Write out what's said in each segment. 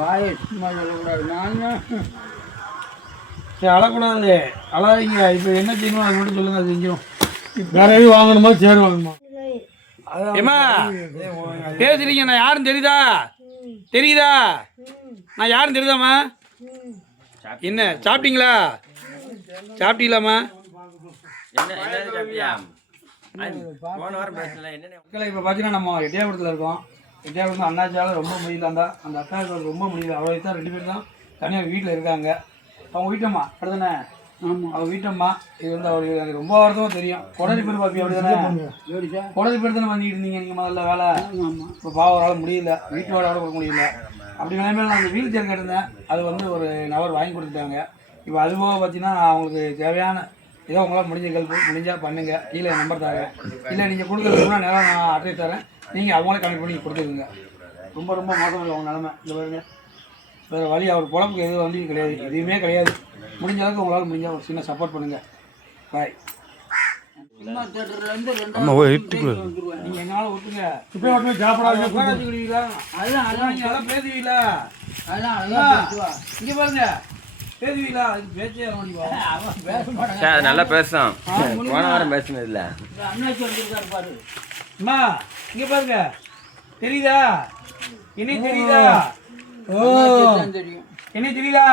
வாயை சும்மா சொல்லக்கூடாது. நான் சரி அழக்கூடாது, அழாதீங்க. இப்போ என்ன செய்யணும் அது மட்டும் சொல்லுங்க. அது செஞ்சோம். வேற எதுவும் வாங்கணுமா சேர் வாங்கணுமா? ஏமா பேசுறீங்க, நான் யாரும் தெரியுதா? தெரியுதா நான் யாரும் தெரியுதாம்மா? என்ன சாப்பிட்டீங்களா? சாப்பிட்டீங்களாம்மா? இப்போ பார்த்தீங்கன்னா நம்ம எட்டியாபுரத்தில் இருக்கோம். எட்டியாபுரத்தில் அண்ணாச்சால ரொம்ப முடியலாண்டா. அந்த அக்காவுக்கு ரொம்ப முடியல. அவ்வளோ தான் 2 பேர் தான் தனியாக வீட்டில் இருக்காங்க. அவங்க வீட்டம்மா அப்படிதானே? ஆமாம், அவங்க வீட்டம்மா. இது வந்து அவருக்கு எனக்கு ரொம்ப வருத்தமாக தெரியும். குடரி பேர் பார்ப்பீங்க அப்படி தானே? குடரி பேர் தானே பண்ணிட்டு இருந்தீங்க நீங்கள் முதல்ல வேலை. இப்போ பாவரால் முடியல, வீட்டு வாடகை கொடுக்க முடியல. அப்படி நிலைமையில நான் அந்த வீல் சேர் கேட்டிருந்தேன். அது வந்து ஒரு நபர் வாங்கி கொடுத்துட்டாங்க. இப்போ அது போக பார்த்தீங்கன்னா அவங்களுக்கு தேவையான ஏதோ உங்களால் முடிஞ்ச ஹெல்ப் முடிஞ்சால் பண்ணுங்கள். கீழே நம்பர் தரேன். இல்லை நீங்கள் கொடுக்குறதுனா நேரம் நான் அட்ரஸ் தரேன். நீங்கள் அவங்களே கனெக்ட் பண்ணி கொடுத்துருங்க. ரொம்ப ரொம்ப மோசம் இல்லை உங்கள் நிலமை. இந்த பாருங்க, வேறு வழி அவர் பொழப்புக்கு எதுவும் வண்டி கிடையாது, எதுவுமே கிடையாது. முடிஞ்ச அளவுக்கு உங்களால் முடிஞ்சால் ஒரு சின்ன சப்போர்ட் பண்ணுங்கள். பாய். சினிமா தேட்டர்லேருந்து 2 நீங்கள் எங்களால் விட்டுங்க. இப்போ மட்டும் சாப்பிடாது வச்சுக்கிடுவீங்களா? அதெல்லாம் நீங்கள் எல்லாம் பேசுவீங்களா? அதெல்லாம் இங்கே பாருங்க, பேசுவீங்களா? இது பேச்சே அவன் பேச மாட்டாங்க. நல்லா பேசும். போன வாரம் பேசுனது இல்லை. அண்ணாச்சி வந்துருக்காரு பாரு. அம்மா இங்கே பாருங்க, தெரியுதா? என்ன தெரியுதா? அண்ணாச்சிக்கு தெரியும். என்ன தெரியுதா?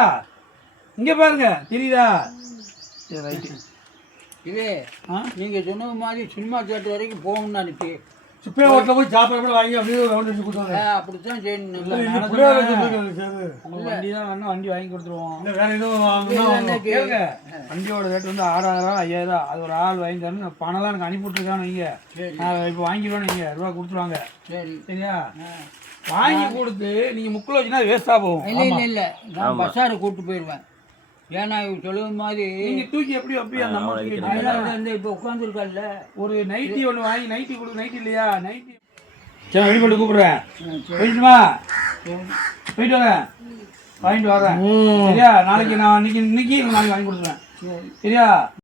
இங்கே பாருங்க, தெரியுதா? சரி ரைட்டு. இதே நீங்கள் சொன்ன மாதிரி சினிமா தேட்டர் வரைக்கும் போகணும்னு நினைச்சி சுப்பையா ஹோட்டலில் போய் சாப்பிட கூட வாங்கி அப்படியே ரவுண்ட் அடிச்சு கொடுத்தாங்க. அப்படித்தான் செய்யணும். உங்களுக்கு வண்டி தான் வேணும், வண்டி வாங்கி கொடுத்துருவோம். இல்லை வேற எதுவும் வாங்கணும்னா கேளுங்க, வண்டியோட ரேட் வந்து 6000 5000. அது ஒரு ஆள் வாங்கி தரணும். பணம்லாம் எனக்கு அனுப்பிவிட்ருக்கான்னு வைங்க, நான் இப்போ வாங்கிடுவேன். நீங்கள் ரூபா கொடுத்துருவாங்க. சரி, சரியா? வாங்கி கொடுத்து நீங்கள் முக்கில் வச்சுன்னா வேஸ்ட்டாக போகும். இல்லை இல்லை, நான் பஸ்ஸாரை கூப்பிட்டு போயிடுவேன். ஏன்னா இவங்க சொல்லுவது மாதிரி நீங்கள் தூக்கி எப்படி அப்படி அந்த அம்மா அதெல்லாம் இப்போ உட்காந்துருக்கல. ஒரு நைட்டி ஒன்று வாங்கி நைட்டி கொடுக்கு. நைட்டி இல்லையா? நைட்டி சரி ரெடி பண்ணி கூப்பிட்றேன். போயிட்டுமா? போயிட்டு வரேன், வாங்கிட்டு வரேன். சரியா? நாளைக்கு நான் இன்னைக்கு நாளைக்கு வாங்கி கொடுத்துருவேன். சரியா?